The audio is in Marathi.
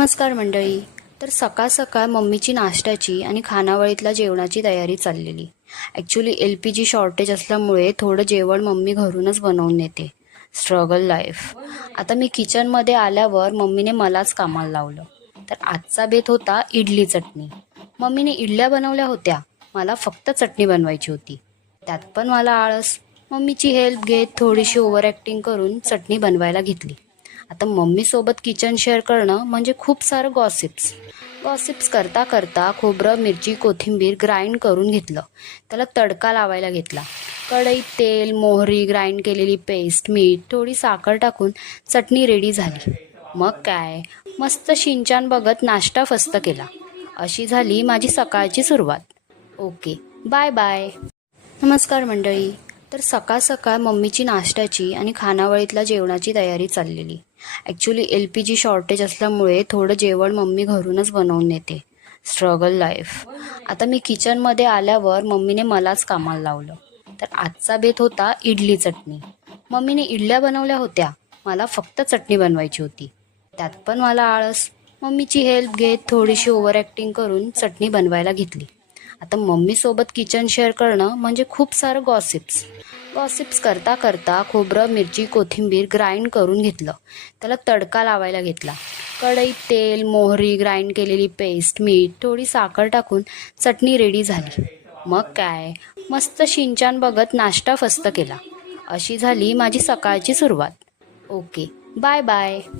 नमस्कार मंडळी. तर सकाळ सकाळ मम्मीची नाश्त्याची आणि खानावळीतल्या जेवणाची तयारी चाललेली. ॲक्च्युली LPG शॉर्टेज असल्यामुळे थोडं जेवण मम्मी घरूनच बनवून नेते. Struggle life. आता मी किचनमध्ये आल्यावर मम्मीने मलाच कामाला लावलं. तर आजचा बेत होता इडली चटणी. मम्मीने इडल्या बनवल्या होत्या, मला फक्त चटणी बनवायची होती. त्यात पण मला आळस. मम्मीची हेल्प घेत थोडीशी ओव्हर ॲक्टिंग करून चटणी बनवायला घेतली. आता मम्मीसोबत किचन शेअर करणं म्हणजे खूप सारं गॉसिप्स. गॉसिप्स करता करता खोबरं, मिरची, कोथिंबीर ग्राइंड करून घेतलं. त्याला तडका लावायला घेतला. कढईत तेल, मोहरी, ग्राइंड केलेली पेस्ट, मीठ, थोडी साखर टाकून चटणी रेडी झाली. मग काय, मस्त शिंचान बघत नाश्ता फस्त केला. अशी झाली माझी सकाळची सुरुवात. Okay, bye bye. नमस्कार मंडळी. तर सकाळ सकाळ मम्मीची नाश्त्याची आणि खानावळीतल्या जेवणाची तयारी चाललेली. ॲक्च्युली LPG शॉर्टेज असल्यामुळे थोडं जेवण मम्मी घरूनच बनवून नेते. Struggle life. आता मी किचनमध्ये आल्यावर मम्मीने मलाच कामाला लावलं. तर आजचा बेत होता इडली चटणी. मम्मीने इडल्या बनवल्या होत्या, मला फक्त चटणी बनवायची होती. त्यात पण मला आळस. मम्मीची हेल्प घेत थोडीशी ओव्हर ॲक्टिंग करून चटणी बनवायला घेतली. आता मम्मीसोबत किचन शेअर करणं म्हणजे खूप सारं गॉसिप्स. गॉसिप्स करता करता खोबरं, मिरची, कोथिंबीर ग्राइंड करून घेतलं. त्याला तडका लावायला घेतला. कढईत तेल, मोहरी, ग्राइंड केलेली पेस्ट, मीठ, थोडी साखर टाकून चटणी रेडी झाली. मग काय, मस्त शिंचान बघत नाश्ता फस्त केला. अशी झाली माझी सकाळची सुरुवात. Okay, bye bye.